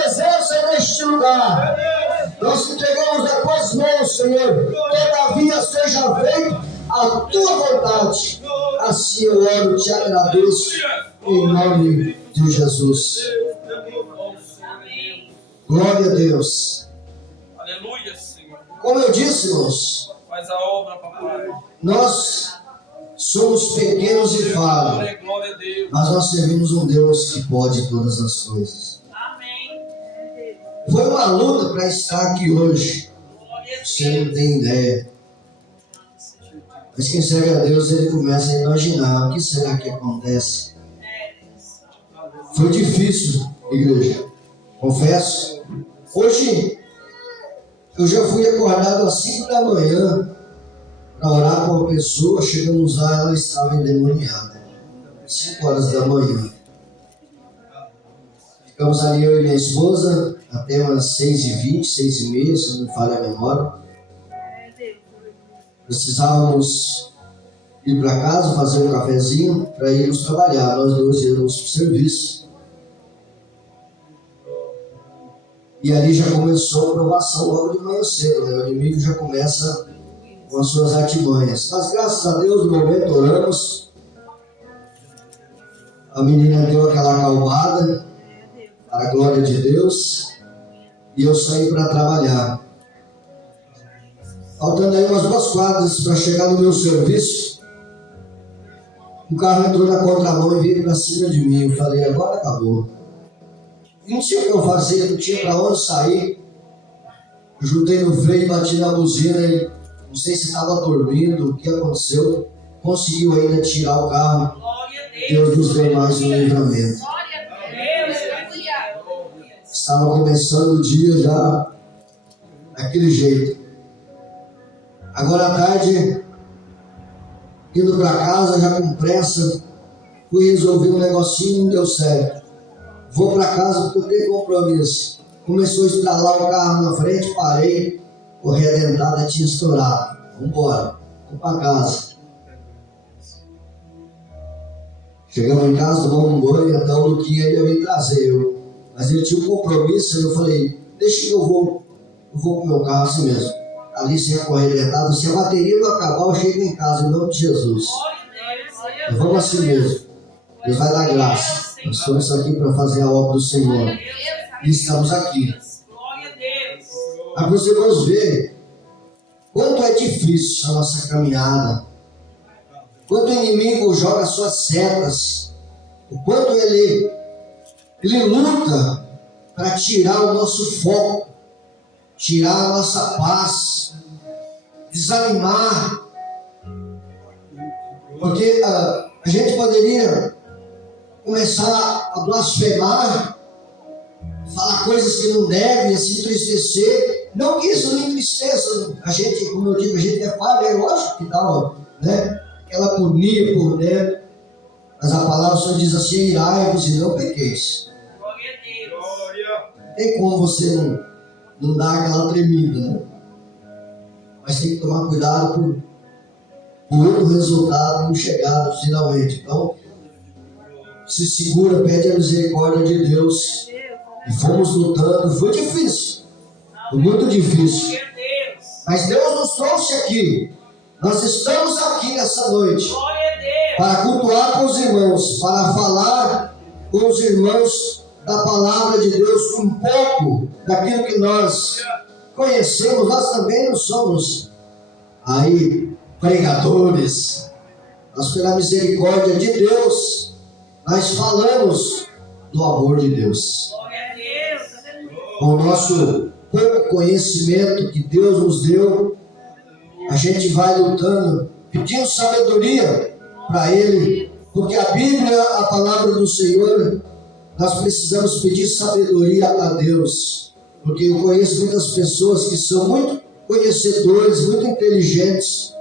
presença neste lugar. Nós entregamos a tuas mãos, Senhor. Todavia seja feita a tua vontade. Assim eu oro e te agradeço, em nome de Jesus. Glória a Deus. Aleluia, Senhor. Como eu disse, irmãos, Faz a obra, papai. nós somos pequenos e falhos, Glória a Deus. mas nós servimos um Deus que pode todas as coisas. Amém. Foi uma luta para estar aqui hoje. Você não tem ideia. Mas quem serve a Deus, ele começa a imaginar o que será que acontece. Foi difícil, igreja. Confesso. Hoje, eu já fui acordado às 5 da manhã para orar com uma pessoa. Chegamos lá, ela estava endemoniada. 5 horas da manhã. Ficamos ali, eu e minha esposa, até umas 6h20, 6h30, se não me falha a memória. Precisávamos ir para casa, fazer um cafezinho para irmos trabalhar. Nós dois íamos para o serviço. E ali já começou a provação logo de manhã cedo, né? O inimigo já começa com as suas artimanhas. Mas graças a Deus, no momento oramos. A menina deu aquela acalmada, para a glória de Deus. E eu saí para trabalhar. Faltando aí umas 2 quadras para chegar no meu serviço, um carro entrou na contramão e veio para cima de mim. Eu falei, agora acabou. Não tinha o que eu fazer, não tinha para onde sair. Eu juntei no freio, bati na buzina e não sei se estava dormindo, o que aconteceu. Conseguiu ainda tirar o carro. Deus nos deu mais um livramento. Estava começando o dia já daquele jeito. Agora à tarde, indo para casa já com pressa, fui resolver um negocinho, não deu certo. Vou para casa porque eu tenho compromisso. Começou a estralar o carro na frente, parei, correia dentada tinha estourado. Vamos embora, vou para casa. Chegamos em casa, tomamos um banho, até o Luquinha ainda veio trazer eu. Mas ele tinha um compromisso, e eu falei, deixa que eu vou com o meu carro assim mesmo. Ali sem a correia dentada, se a bateria não acabar, eu chego em casa, em nome de Jesus. E vamos assim mesmo. Deus vai dar graça. Nós estamos aqui para fazer a obra do Senhor. E estamos aqui. Para os irmãos verem quanto é difícil a nossa caminhada. Quanto o inimigo joga suas setas. O quanto ele luta para tirar o nosso foco. Tirar a nossa paz. Desanimar. Porque a gente poderia começar a blasfemar, falar coisas que não devem, se entristecer. Não que isso não entristeça a gente, como eu digo, a gente é falha, é lógico que dá, né? Aquela agonia por dentro. Mas a palavra só diz assim: irai-vos e não pequeis. Não tem como você não dar aquela tremida, né? Mas tem que tomar cuidado por outro resultado não chegar finalmente. Então, se segura, pede a misericórdia de Deus. E fomos lutando, foi difícil, foi muito difícil. Mas Deus nos trouxe aqui. Nós estamos aqui nessa noite para cultuar com os irmãos, para falar com os irmãos da palavra de Deus, um pouco daquilo que nós conhecemos. Nós também não somos aí pregadores, mas pela misericórdia de Deus nós falamos do amor de Deus. Com o nosso pouco conhecimento que Deus nos deu, a gente vai lutando, pedindo sabedoria para Ele, porque a Bíblia, a palavra do Senhor, nós precisamos pedir sabedoria a Deus, porque eu conheço muitas pessoas que são muito conhecedores, muito inteligentes,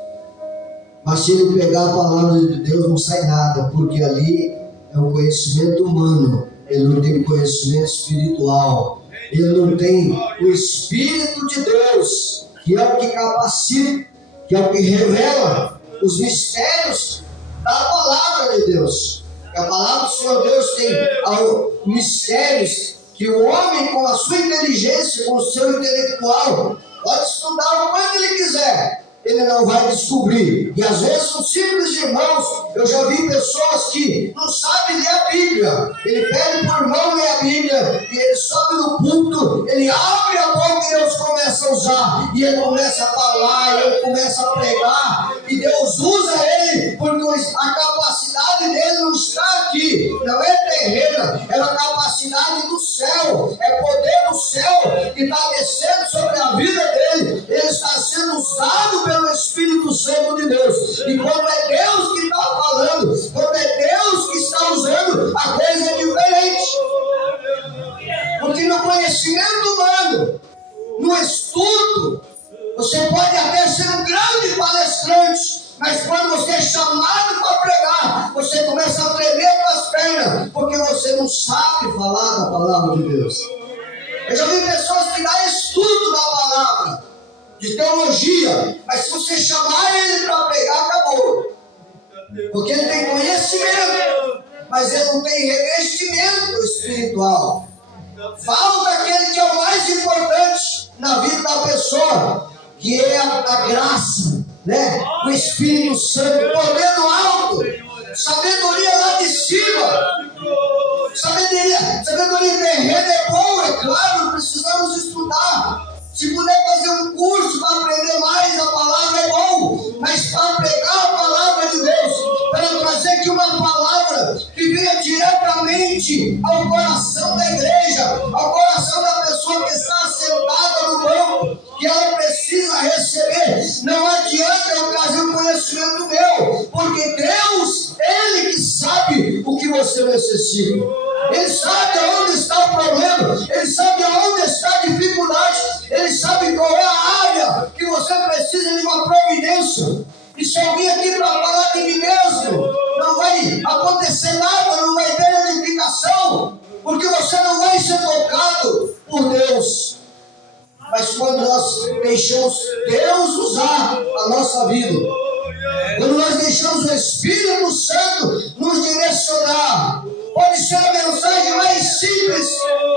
mas se ele pegar a palavra de Deus não sai nada, porque ali é um conhecimento humano, ele não tem conhecimento espiritual, ele não tem o Espírito de Deus, que é o que capacita, que é o que revela os mistérios da palavra de Deus. A palavra do Senhor Deus tem mistérios que o homem, com a sua inteligência, com o seu intelectual, pode estudar o quanto ele quiser, ele não vai descobrir. E às vezes os simples irmãos, eu já vi pessoas que não sabem ler a Bíblia. Ele pede por irmão ler a Bíblia, e ele sobe no púlpito, ele abre a boca e Deus começa a usar, e ele começa a falar, e ele começa a pregar, e Deus usa ele, porque a capacidade dele não está aqui, não é terrena, é a capacidade do céu, é poder do céu que está descendo sobre a vida dele. Ele está sendo usado pelo Espírito Santo de Deus, e quando é Deus que está falando, quando é Deus que está usando, a coisa é diferente. Porque no conhecimento humano, no estudo, você pode até ser um grande palestrante, mas quando você é chamado para pregar, você começa a tremer com as pernas, porque você não sabe falar da palavra de Deus. Eu já vi pessoas que dão estudo da palavra, de teologia, mas se você chamar ele para pregar, acabou. Porque ele tem conhecimento, mas ele não tem revestimento espiritual. Falta aquele que é o mais importante na vida da pessoa, que é a graça, né? O Espírito Santo, poder do alto, sabedoria lá de cima. Sabedoria terrena é bom, é claro, precisamos estudar. Se puder fazer um curso para aprender mais a palavra, é bom, mas para pregar a palavra de Deus, para trazer aqui uma palavra que venha diretamente ao coração da igreja, ao coração da pessoa que está sentada no banco, que ela precisa receber. Não adianta eu trazer um conhecimento meu, porque Deus, Ele que sabe o que você necessita. Ele sabe aonde está o problema, Ele sabe aonde está a dificuldade, Ele sabe qual é a área que você precisa de uma providência. E se alguém aqui para falar de mim mesmo, não vai acontecer nada, não vai ter edificação, porque você não vai ser tocado por Deus. Mas quando nós deixamos Deus usar a nossa vida, quando nós deixamos o Espírito Santo nos direcionar, pode ser a mensagem mais simples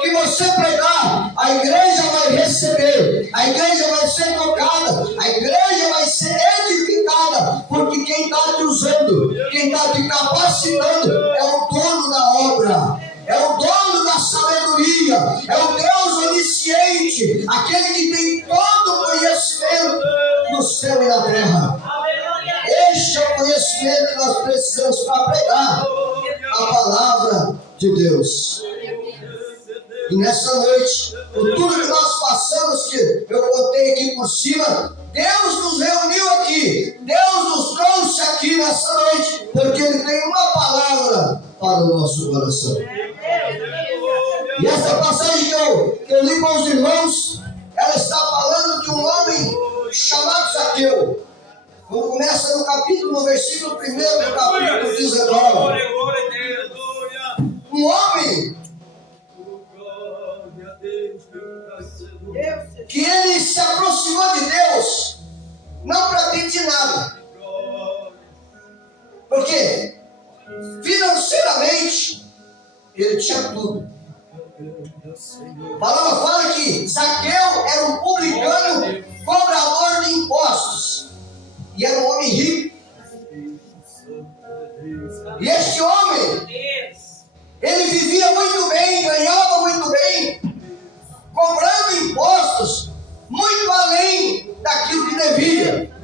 que você pregar, a igreja vai receber, a igreja vai ser tocada, a igreja vai ser edificada, porque quem está te usando, quem está te capacitando, é o dono da obra, é o dono da sabedoria, é o Deus onisciente, aquele que tem todo o conhecimento no céu e na terra. Este é o conhecimento que nós precisamos para pregar a palavra de Deus. E nessa noite, por tudo que nós passamos, que eu contei aqui por cima, Deus nos reuniu aqui, Deus nos trouxe aqui nessa noite, porque Ele tem uma palavra para o nosso coração. E essa passagem que eu li com os irmãos, ela está falando de um homem chamado Zaqueu. Quando começa no versículo 1 do capítulo 19. Um homem que ele se aproximou de Deus, não para pedir nada. Porque financeiramente ele tinha tudo. A palavra fala que Zaqueu era um publicano, cobrador de impostos, e era um homem rico. E este homem, ele vivia muito bem, ganhava muito bem, cobrando impostos muito além daquilo que devia.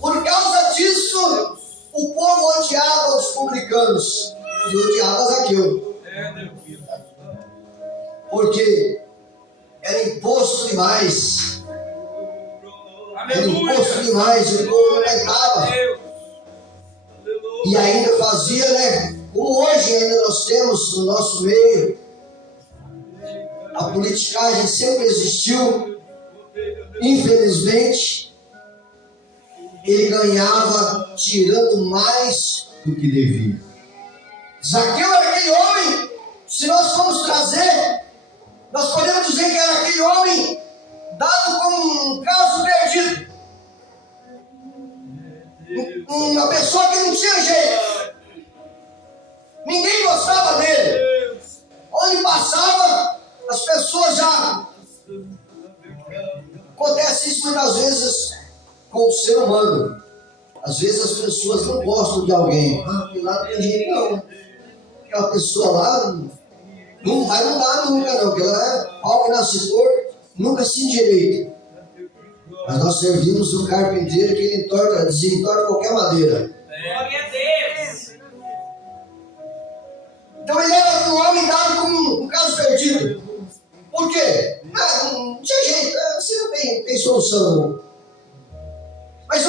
Por causa disso, o povo odiava os publicanos e odiava Zaqueu, porque era imposto demais. Era imposto demais, o povo não aguentava. E ainda fazia, né? Como hoje ainda nós temos no nosso meio, a politicagem sempre existiu. Infelizmente, ele ganhava tirando mais do que devia. Zaqueu era aquele homem, se nós formos trazer, nós podemos dizer que era aquele homem dado como um caso perdido. Uma pessoa que não tinha jeito. Ninguém gostava dele. Onde passava, pessoas já... Acontece isso muitas vezes com o ser humano. Às vezes as pessoas não gostam de alguém. Aquele lá não tem jeito não. Aquela pessoa lá não vai mudar nunca não. Porque ela é pau que nasce torto, nunca se endireita. Mas nós servimos um carpinteiro que ele desentorta qualquer madeira. Glória a Deus. Então ele era um homem dado como um caso perdido. Por quê? Não tinha jeito, você não tem solução. Mas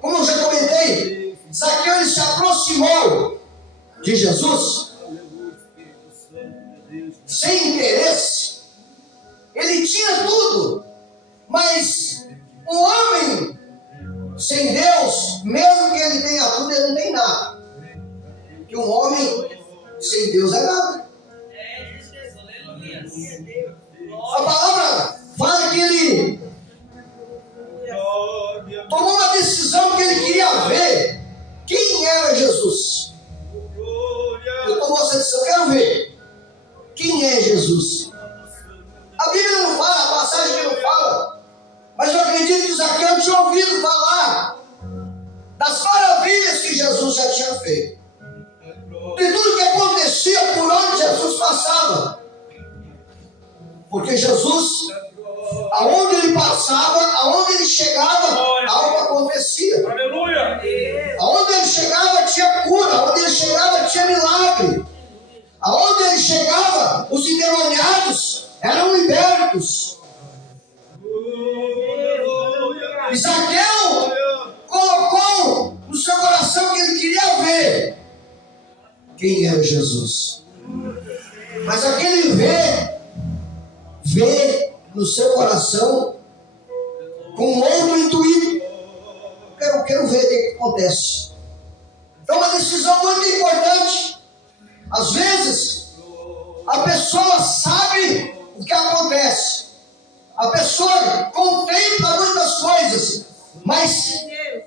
como eu já comentei, Zaqueu ele se aproximou de Jesus sem interesse. Ele tinha tudo, mas um homem sem Deus, mesmo que ele tenha tudo, ele não tem nada. Porque um homem sem Deus é nada. A palavra fala que ele tomou uma decisão que ele queria ver quem era Jesus. Ele tomou essa decisão, eu quero ver quem é Jesus. A Bíblia não fala, a passagem que não fala, mas eu acredito que Zaqueu tinha ouvido falar das maravilhas que Jesus já tinha feito, de tudo que acontecia por onde Jesus passava. Porque Jesus, aonde ele passava, aonde ele chegava, algo acontecia. Aleluia. Aonde ele chegava tinha cura, aonde ele chegava tinha milagre. Aonde ele chegava, os endemoniados eram libertos. E Zaqueu colocou no seu coração que ele queria ver quem era Jesus. Mas aquele vê no seu coração com outro intuito. Eu quero ver o que acontece. É uma decisão muito importante. Às vezes, a pessoa sabe o que acontece. A pessoa contempla muitas coisas, mas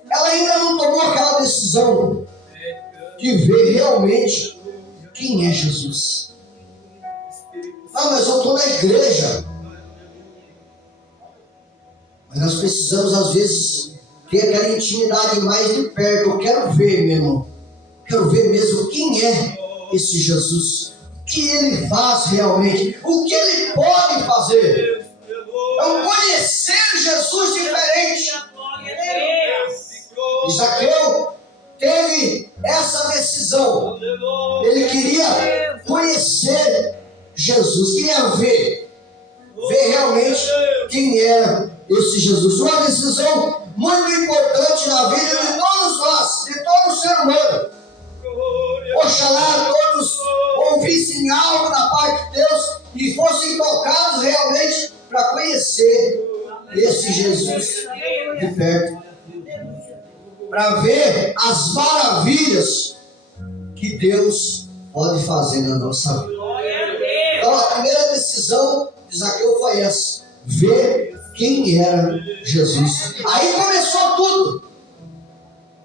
ela ainda não tomou aquela decisão de ver realmente quem é Jesus. Mas eu estou na igreja. Mas nós precisamos, às vezes, ter aquela intimidade mais de perto. Eu quero ver, meu irmão. Quero ver mesmo quem é esse Jesus. O que ele faz realmente. O que ele pode fazer. É conhecer Jesus diferente. E Zaqueu teve essa decisão. Ele queria conhecer Jesus, queria ver realmente quem era esse Jesus. Uma decisão muito importante na vida de todos nós, de todo ser humano. Oxalá todos ouvissem algo da parte de Deus e fossem tocados realmente para conhecer esse Jesus de perto, para ver as maravilhas que Deus pode fazer na nossa vida. Então a primeira decisão de Zaqueu foi essa: ver quem era Jesus. Aí começou tudo.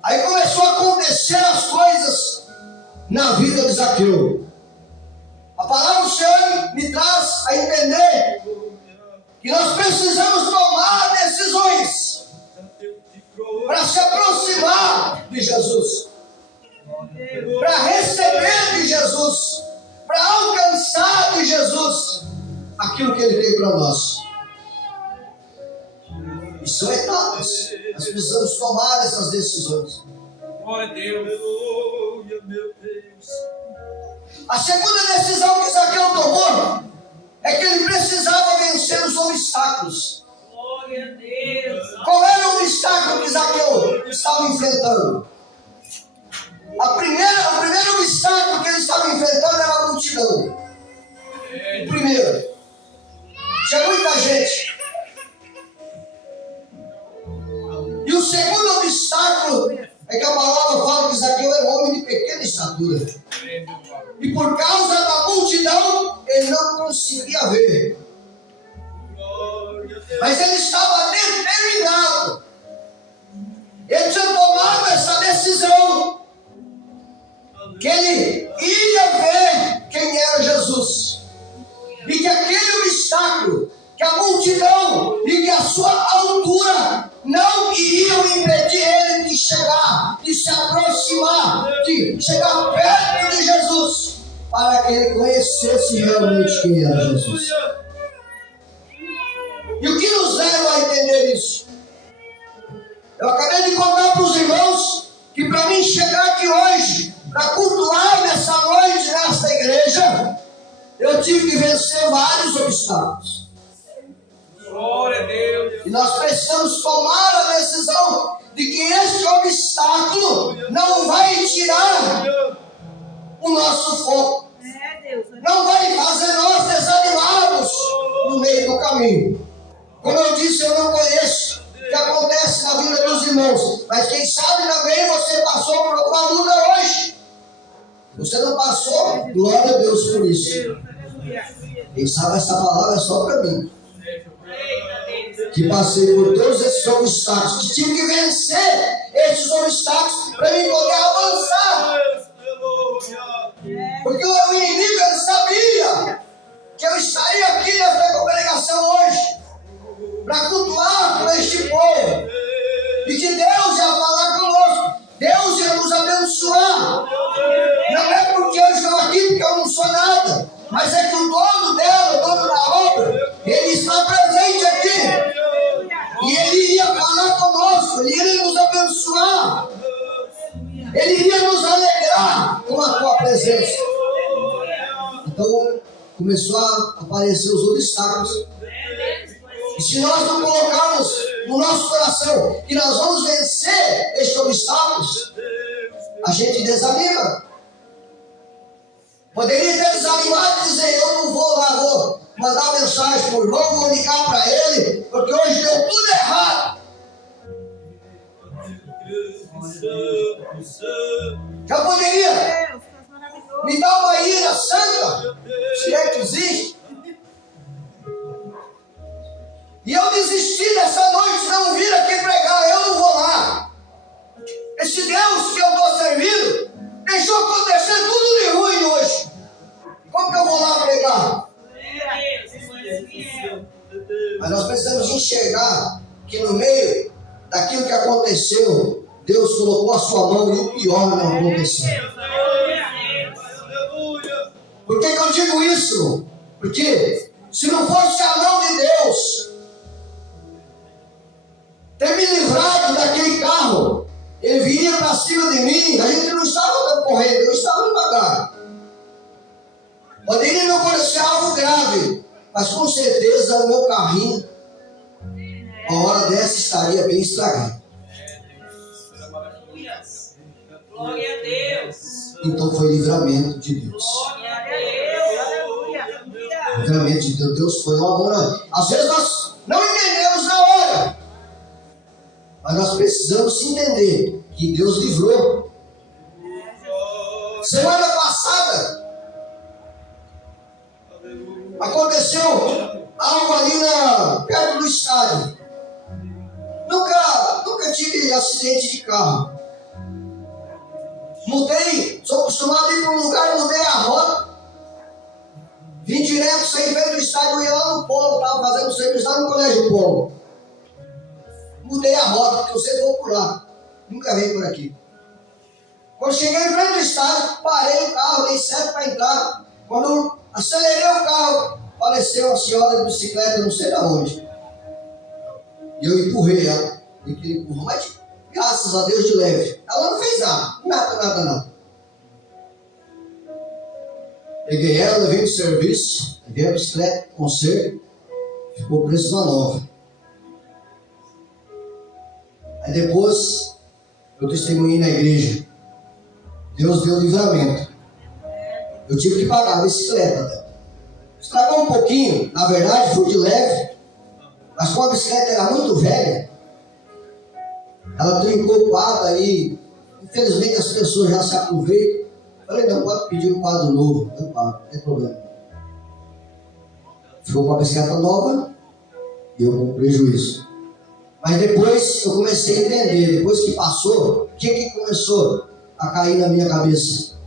Aí começou a acontecer as coisas na vida de Zaqueu. A palavra do Senhor me traz a entender que nós precisamos tomar decisões para se aproximar de Jesus, para receber de Jesus, para alcançar de Jesus aquilo que Ele tem para nós. E são etapas. Nós precisamos tomar essas decisões. Glória a Deus. A segunda decisão que Zaqueu tomou é que ele precisava vencer os obstáculos. Glória a Deus. Qual era o obstáculo que Zaqueu estava enfrentando? O primeiro obstáculo que ele estava enfrentando era a multidão. O primeiro. Tinha muita gente. E o segundo obstáculo é que a palavra fala que Zaqueu era um homem de pequena estatura. E por causa da multidão, ele não conseguia ver. Mas ele estava determinado. Ele tinha tomado essa decisão, que ele ia ver quem era Jesus. E que aquele obstáculo multidão e que a sua altura não iriam impedir ele de chegar, de se aproximar, de chegar perto de Jesus, para que ele conhecesse realmente quem era Jesus. E o que nos leva a entender isso? Eu acabei de contar para os irmãos que para mim chegar aqui hoje, para cultuar nessa noite, nesta igreja, eu tive que vencer vários obstáculos. Glória a Deus. E nós precisamos tomar a decisão de que este obstáculo não vai tirar o nosso foco. Não vai fazer nós desanimarmos no meio do caminho. Como eu disse, eu não conheço o que acontece na vida dos irmãos, mas quem sabe também você passou por uma luta hoje. Você não passou, glória a Deus por isso. Quem sabe essa palavra é só para mim, que passei por todos esses obstáculos, que tive que vencer esses obstáculos para mim poder avançar. Porque o inimigo, ele sabia que eu estaria aqui nesta congregação hoje para cultuar com este povo, e que Deus ia falar conosco, Deus ia nos abençoar. Não é porque eu estou aqui, porque eu não sou nada, mas é que o dono dela, o dono da obra, ele está presente aqui, e ele ia falar conosco, ele iria nos abençoar, ele iria nos alegrar com a tua presença. Então começou a aparecer os obstáculos. E se nós não colocarmos no nosso coração que nós vamos vencer estes obstáculos, a gente desanima. Poderia ter desanimado e dizer: eu não vou lá, vou mandar mensagem para o irmão, vou ligar para ele, porque hoje deu tudo errado. Já poderia me dar uma ira santa, se é que existe. E eu desisti dessa noite, não vir aqui pregar, eu não vou lá. Esse Deus que eu estou servindo deixou acontecer tudo de ruim hoje. Como que eu vou lá pregar? Mas nós precisamos enxergar que no meio daquilo que aconteceu, Deus colocou a sua mão e o pior não aconteceu. Por que eu digo isso? Porque se não fosse a mão de Deus ter me livrado daquele carro, ele viria para cima de mim, a gente não estava correndo, eu estava devagar. Poderia me acontecer algo grave, mas com certeza o meu carrinho, a hora dessa, estaria bem estragado. Glória a Deus. Então foi livramento de Deus. Glória a Deus. Livramento de Deus. Deus foi um amor. Às vezes nós não entendemos na hora, mas nós precisamos entender que Deus livrou. Semana passada aconteceu algo ali perto do estádio. Nunca tive acidente de carro. Sou acostumado a ir para um lugar, mudei a rota. Vim direto, saí veio do estádio, ia lá no Polo, estava fazendo serviço lá no Colégio Polo. Mudei a rota, porque eu sempre vou por lá. Nunca veio por aqui. Quando cheguei em frente do estádio, parei o carro, dei certo para entrar. Quando acelerei o carro, apareceu uma senhora de bicicleta, não sei de onde. E eu empurrei ela. E que empurrou, mas graças a Deus de leve. Ela não fez nada não. Peguei ela, levei no serviço, levei a bicicleta, conserto, ficou preço da nova. Aí depois, eu testemunhei na igreja. Deus deu livramento. Eu tive que pagar a bicicleta dela. Estragou um pouquinho, na verdade foi de leve, mas como a bicicleta era muito velha, ela trincou o quadro aí. Infelizmente as pessoas já se aproveitam. Falei, não, pode pedir um quadro novo, eu pago, não tem problema. Ficou com a bicicleta nova e eu com prejuízo. Mas depois eu comecei a entender, depois que passou, o que começou a cair na minha cabeça?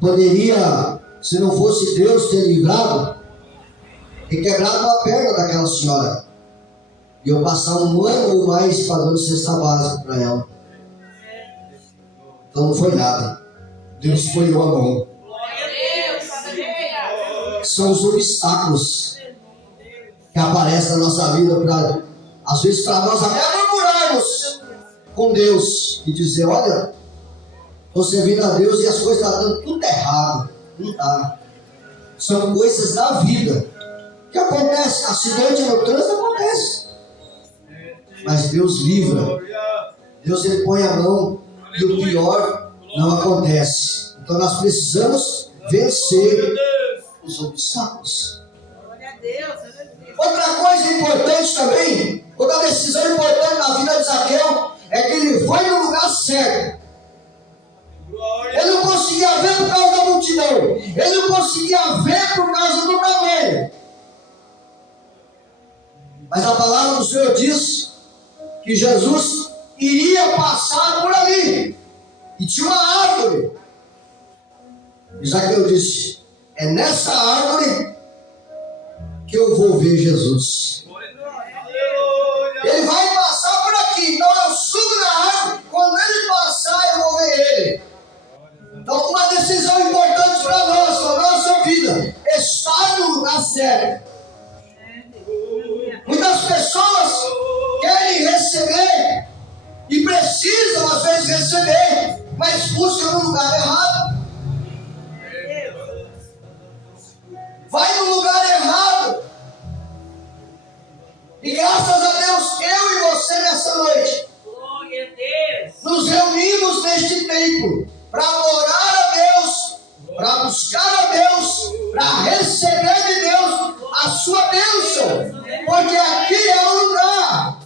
Poderia, se não fosse Deus ter livrado, ter quebrado uma perna daquela senhora. E eu passar um ano ou mais pagando cesta básica para ela. Então não foi nada. Deus folhou a mão. São os obstáculos que aparecem na nossa vida, às vezes para nós até murmurarmos com Deus e dizer: olha, estou servindo a Deus e as coisas estão dando tudo errado. Não está. São coisas da vida que acontecem. Acidente no trânsito acontece, mas Deus livra. Deus ele põe a mão e o pior não acontece. Então nós precisamos vencer os obstáculos. Outra coisa importante também, outra decisão importante na vida de Zaqueu é que ele foi no lugar certo. Ele não conseguia ver por causa da multidão, ele não conseguia ver por causa do tamanho. Mas a palavra do Senhor diz que Jesus iria passar por ali, e tinha uma árvore. E Zaqueu disse: é nessa árvore que eu vou ver Jesus. Ele vai passar por aqui, então eu subo na árvore, quando ele passar eu vou ver ele. Então uma decisão importante para nós, para a nossa vida, estar no lugar certo. Muitas pessoas querem receber e precisam às vezes receber, mas buscam no lugar errado. Vai no lugar errado. E graças a Deus, eu e você nessa noite nos reunimos neste templo para adorar a Deus, para buscar a Deus, para receber de Deus a sua bênção, porque aqui é o lugar,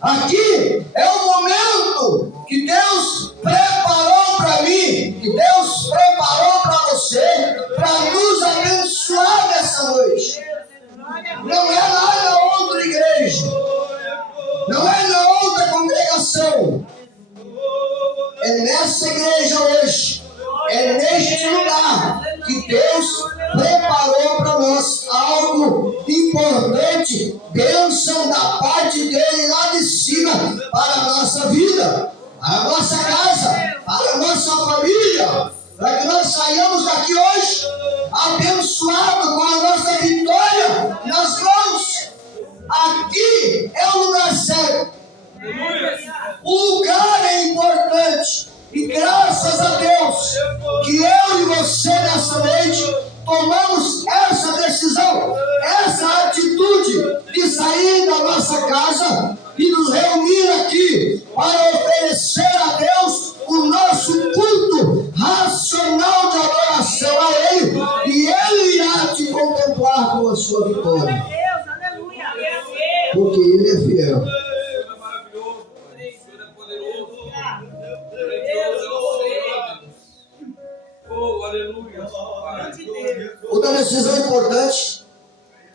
aqui é o momento que Deus preparou para mim, que Deus preparou para você, para nos abençoar nessa noite. Não é lá na outra igreja, não é na outra congregação, é nessa igreja hoje, é neste lugar que Deus preparou para nós algo importante, bênção da parte dele lá de cima para a nossa vida, para a nossa casa, para a nossa família, para que nós saiamos daqui hoje abençoados com a nossa vitória nas mãos. Aqui é o lugar certo. O lugar é importante. E graças a Deus que eu e você nessa noite tomamos essa decisão, essa atitude de sair da nossa casa e nos reunir aqui para oferecer a Deus o nosso culto racional de adoração a Ele, e Ele irá te contemplar com a sua vitória, porque Ele é fiel. Outra decisão importante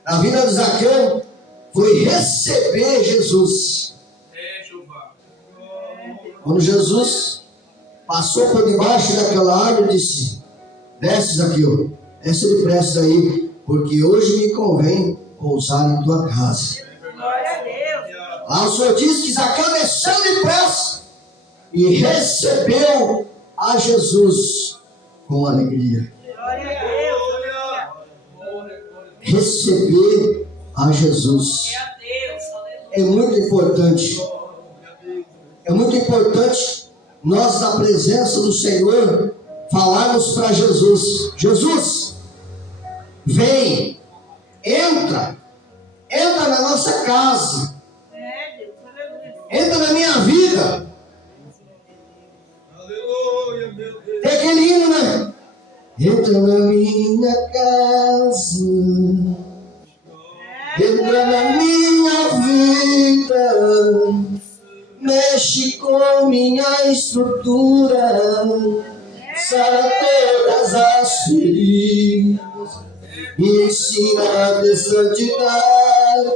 na vida de Zaqueu foi receber Jesus. Quando Jesus passou por debaixo daquela árvore e disse: desce, Zaqueu, desce depressa aí, porque hoje me convém pousar em tua casa. Lá o Senhor diz que Zaqueu desceu depressa e recebeu a Jesus com alegria. Receber a Jesus é muito importante. É muito importante nós, na presença do Senhor, falarmos para Jesus: Jesus, vem, entra na nossa casa, entra na minha vida. É aquele hino, né? Entra na minha casa, entra na minha vida, mexe com minha estrutura, sara todas as feridas, me ensina a ter santidade,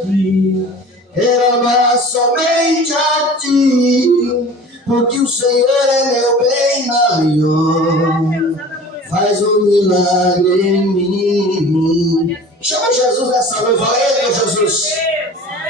quero amar somente a ti, porque o Senhor é meu bem maior. Faz um milagre em mim, Chama Jesus nessa noite. Fala, entra, Jesus.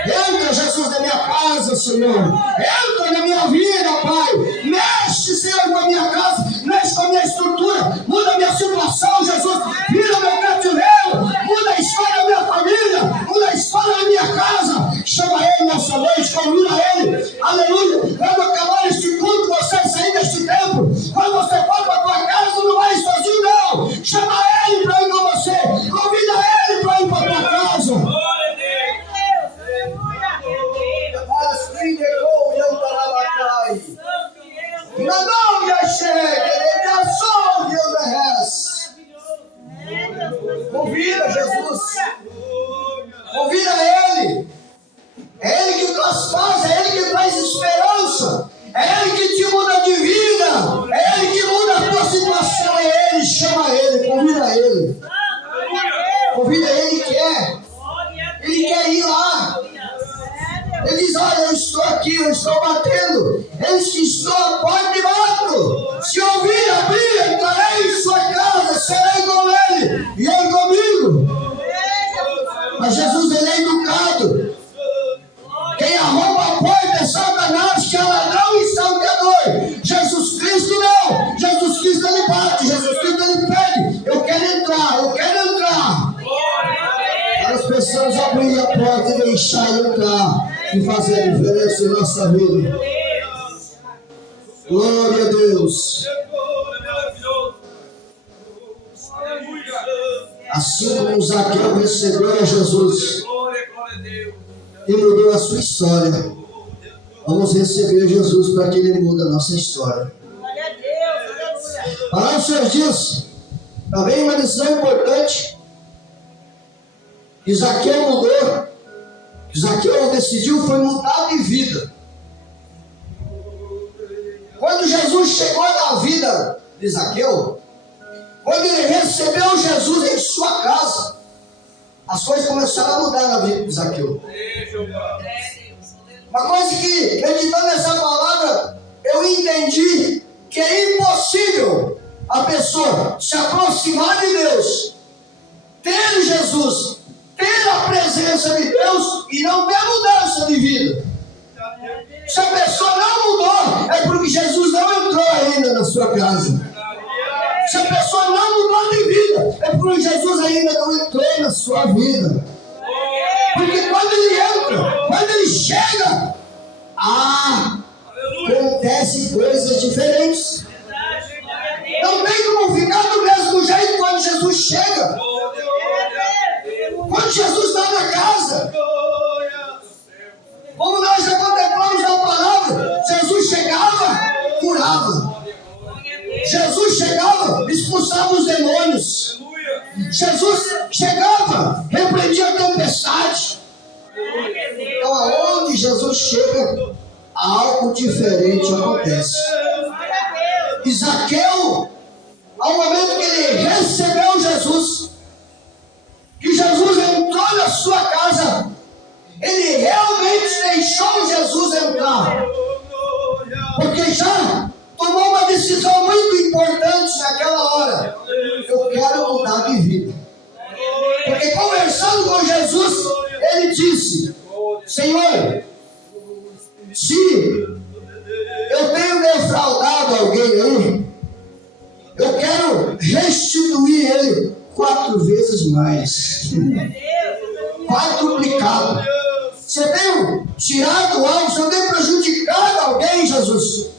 Entra, Jesus, na minha casa, Senhor. Entra na minha vida, Pai. Mexe, Senhor, com a minha casa. Mexe com a minha estrutura. Muda a minha situação, Jesus. Vira meu cativeiro. Muda a história da minha família. Muda a história da minha casa. Chama Ele nessa noite. Convida Ele. Aleluia. Quando acabar este culto, você sair deste tempo. Quando você for para a tua casa, não vai sozinho, não. Chama Ele para ir com você. Convida Ele para ir para a tua casa. Não me chegue, ele assolve o resto. Convida Jesus. Convida Ele. É Ele que traz paz, é Ele que traz esperança. É Ele que te muda de vida. É Ele que muda a tua situação. É Ele, chama Ele, convida Ele. Convida Ele, quer. Ele quer ir lá. Ele diz, olha, eu estou aqui, eu estou batendo. Eis que estou à porta e bato. Se ouvir, abrir, entrarei em sua casa, serei com Ele e Ele comigo. Mas Jesus, Ele é educado. Quem arromba a porta é Satanás, que é ladrão e salteador. Jesus Cristo não. Jesus Cristo, Ele bate. Jesus Cristo, Ele pede. Eu quero entrar, eu quero entrar. Para as pessoas abrirem a porta e deixar Ele entrar e fazer a diferença em nossa vida. Glória a Deus. Assim como Zaqueu recebeu a Jesus e mudou a sua história, vamos receber Jesus para que Ele mude a nossa história. A palavra do Senhor diz também uma decisão importante que Zaqueu mudou. Zaqueu decidiu foi mudar de vida. Quando Jesus chegou na vida de Zaqueu, quando ele recebeu Jesus em sua casa, as coisas começaram a mudar na vida de Zaqueu. Uma coisa que, meditando essa palavra, eu entendi que é impossível a pessoa se aproximar de Deus, ter Jesus, ter a presença de Deus e não ter mudança de vida. Se a pessoa não mudou, é porque Jesus não entrou ainda na sua casa. Se a pessoa não mudou de vida, é porque Jesus ainda não entrou na sua vida. Porque quando ele entra, quando ele chega, acontecem coisas diferentes. Não tem como ficar do mesmo jeito quando Jesus chega. Quando Jesus está na casa, como nós já contemplamos na palavra, Jesus chegava, curava. Jesus chegava, expulsava os demônios. Jesus chegava, repreendia a tempestade. Então, aonde Jesus chega, algo diferente acontece. E Zaqueu, ao momento que ele recebeu Jesus, que Jesus entrou na sua casa, ele realmente deixou Jesus entrar. Porque já tomou uma decisão muito importante naquela hora. Eu quero mudar de vida. Porque conversando com Jesus, ele disse: Senhor, se eu tenho defraudado alguém aí, eu quero restituir ele 4 vezes mais. Quadruplicado. Se eu tenho tirado algo, se eu tenho prejudicado alguém, Jesus,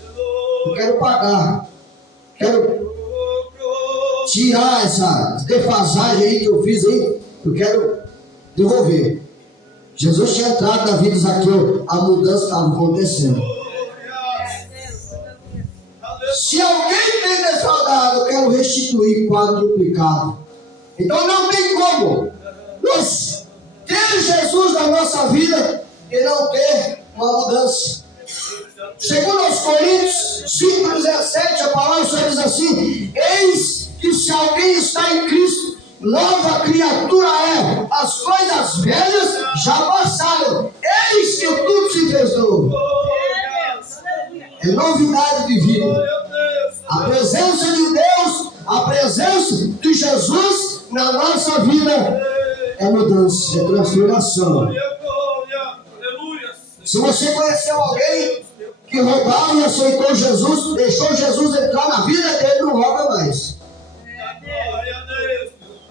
eu quero pagar. Quero tirar essa defasagem aí que eu fiz aí. Eu quero devolver. Jesus tinha entrado na vida de Zaqueu, a mudança estava acontecendo. Se alguém tem defraudado, eu quero restituir quadruplicado. Então não tem como nós ter Jesus na nossa vida e não ter uma mudança. Segundo aos Coríntios 5,17, a palavra do Senhor diz assim: eis que se alguém está em Cristo, nova criatura é. As coisas velhas já passaram, eis que tudo se fez novo. É novidade de vida. A presença de Deus, a presença de Jesus na nossa vida é mudança, é transformação. Aleluia. Se você conheceu alguém que roubava e aceitou Jesus, deixou Jesus entrar na vida dele, não rouba mais.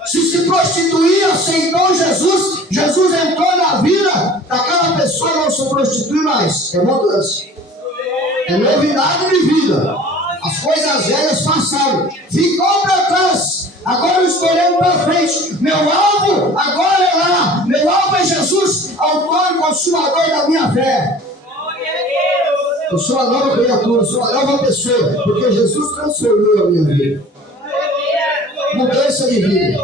Se prostituía, aceitou Jesus, Jesus entrou na vida daquela pessoa, não se prostitui mais. É mudança. É novidade de vida. As coisas velhas passaram. Ficou para trás. Agora eu estou olhando para frente. Meu alvo agora é lá. Meu alvo é Jesus, autor e consumador da minha fé. Eu sou uma nova criatura, sou uma nova pessoa, porque Jesus transformou a minha vida. Mudança de vida.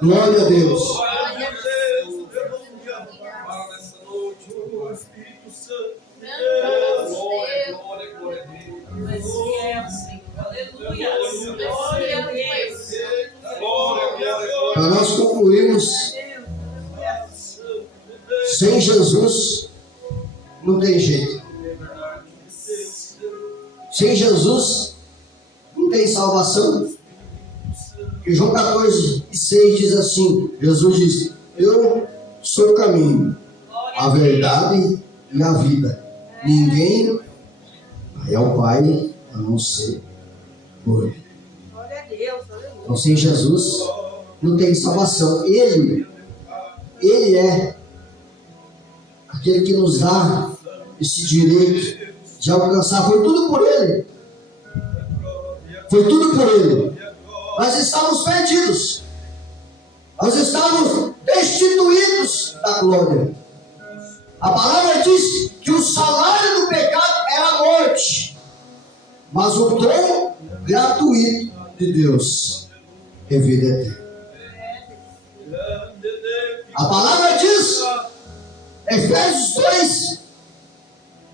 Glória a Deus. Para nós concluirmos, sem Jesus não tem jeito. Sem Jesus não tem salvação. Porque João 14:6 diz assim, Jesus diz, eu sou o caminho, a verdade e a vida. Ninguém vai ao Pai a não ser por Ele. Então sem Jesus não tem salvação. Ele é aquele que nos dá esse direito de alcançar. Foi tudo por Ele. Foi tudo por Ele. Nós estávamos perdidos. Nós estávamos destituídos da glória. A palavra diz que o salário do pecado era a morte. Mas o dom gratuito de Deus é vida eterna. A palavra diz, Efésios 2,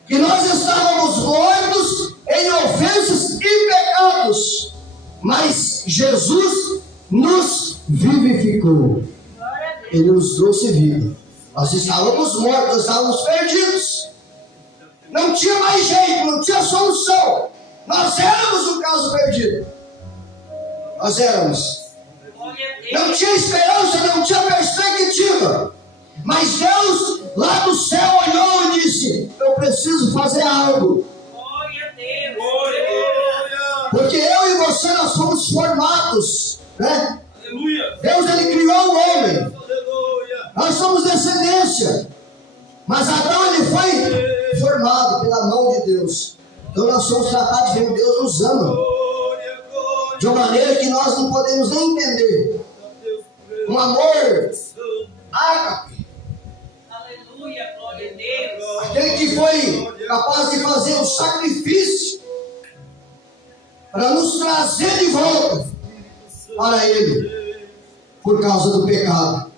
que nós estávamos mortos em ofensas e pecados, mas Jesus nos vivificou. Ele nos trouxe vida. Nós estávamos mortos, nós estávamos perdidos. Não tinha mais jeito, não tinha solução. Nós éramos um caso perdido. Nós éramos. Não tinha esperança, não tinha perspectiva. Mas Deus lá do céu olhou e disse, eu preciso fazer algo. Porque eu e você, nós fomos formados, né? Deus, Ele criou o homem. Nós somos descendência. Mas Adão, ele foi formado pela mão de Deus. Então nós somos tratados como Deus nos ama. De uma maneira que nós não podemos nem entender. Um amor ágape. Aleluia, glória a Deus. Aquele que foi capaz de fazer um sacrifício para nos trazer de volta para Ele, por causa do pecado.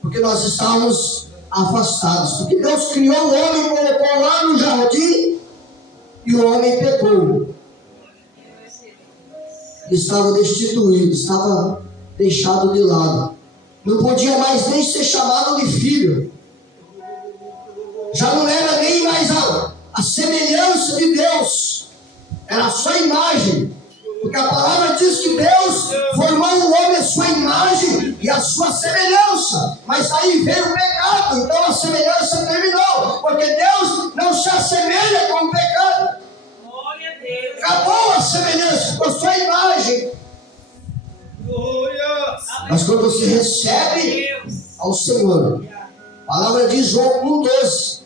Porque nós estávamos afastados. Porque Deus criou o homem, colocou lá no jardim, e o homem pecou. Ele estava destituído, estava deixado de lado. Não podia mais nem ser chamado de filho. Já não era nem mais a semelhança de Deus. Era só a imagem. Porque a palavra diz que Deus formou o homem a sua imagem e a sua semelhança. Mas aí veio o pecado, então a semelhança terminou. Porque Deus não se assemelha com o pecado. Acabou a semelhança, ficou só a imagem. Mas quando você recebe ao Senhor, a palavra diz João 1,12.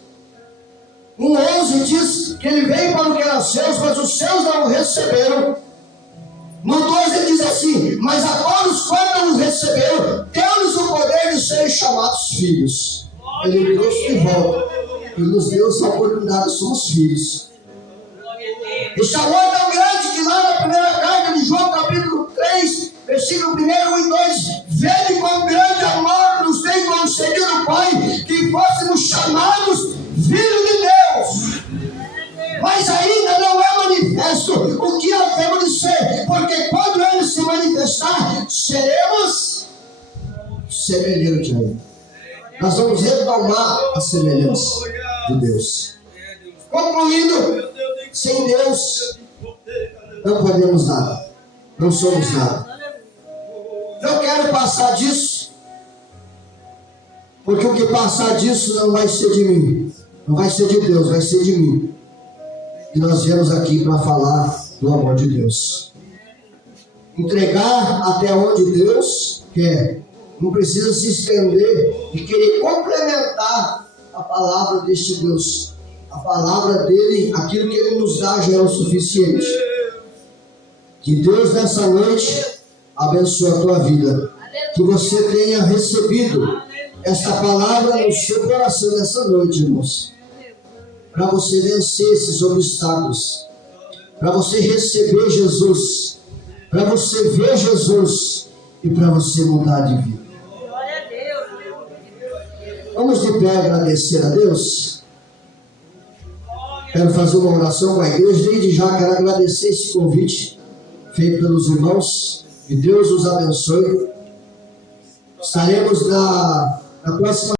1,11 diz que ele veio para o que era seus, mas os seus não o receberam. No 12 ele diz assim, mas agora os quais não o receberam, deu-lhes o poder de serem chamados filhos. Ele trouxe de volta. Ele nos deu essa oportunidade, somos filhos. Esse amor é tão grande que lá na primeira carta de João, capítulo 3, versículo 1 e 2, vede quão grande amor nos tem concedido o Pai, que fôssemos chamados filhos de Deus. Mas ainda não é manifesto o que havemos de ser, porque quando Ele se manifestar, seremos semelhantes a Ele. Nós vamos retomar a semelhança de Deus. Concluindo, sem Deus não podemos nada, não somos nada. Não quero passar passar disso, porque o que passar disso não vai ser de mim, não vai ser de Deus, vai ser de mim. E nós viemos aqui para falar do amor de Deus. Entregar até onde Deus quer. Não precisa se estender e querer complementar a palavra deste Deus. A palavra dele, aquilo que ele nos dá já é o suficiente. Que Deus nessa noite abençoe a tua vida. Que você tenha recebido esta palavra no seu coração nessa noite, irmãos. Para você vencer esses obstáculos. Para você receber Jesus. Para você ver Jesus. E para você mudar de vida. Glória a Deus. Vamos de pé agradecer a Deus. Quero fazer uma oração com a igreja. Desde já quero agradecer esse convite feito pelos irmãos. Que Deus os abençoe. Estaremos na próxima